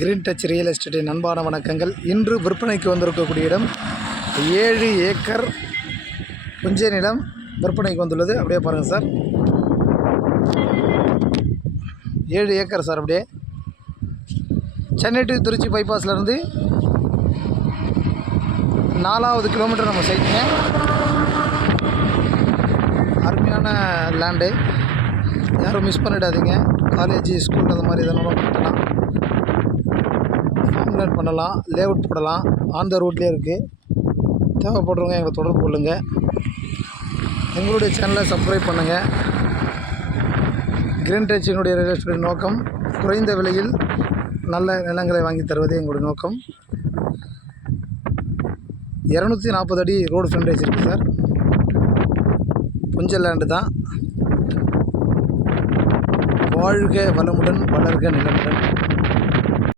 Green touch real எஸ்டேட்டின் அன்பான வணக்கங்கள். இன்று விற்பனைக்கு வந்திருக்கக்கூடிய இடம் ஏழு ஏக்கர் புஞ்சை நிலம் விற்பனைக்கு வந்துள்ளது. அப்படியே பாருங்கள் சார். ஏழு ஏக்கர் சார் அப்படியே. சென்னை டு திருச்சி பைபாஸ்லேருந்து நாலாவது கிலோமீட்டர் நம்ம சைட்டுங்க அருமையான லேண்டு யாரும் மிஸ் பண்ணிடாதீங்க. காலேஜ் ஸ்கூல் அந்த மாதிரி எதனாலும் பண்ணலாம் ஃபார்ம்லேண்ட் பண்ணலாம் லேஅவுட் போடலாம் ஆன் த ரூட்லேயே இருக்குது தேவைப்படுறவங்க எங்களை தொடர்பு கொள்ளுங்கள் எங்களுடைய சேனலை சப்ஸ்கிரைப் பண்ணுங்கள் கிரீன் டச்சினுடைய ரியல் நோக்கம் குறைந்த விலையில் நல்ல நிலங்களை வாங்கி தருவது எங்களுடைய நோக்கம். இரநூத்தி நாற்பது அடி ரோடு ஃப்ரண்டேஜ் இருக்குது சார் புஞ்சல் லேண்டு தான். வாழ்க வளமுடன் வளர்க நிலமுடன்.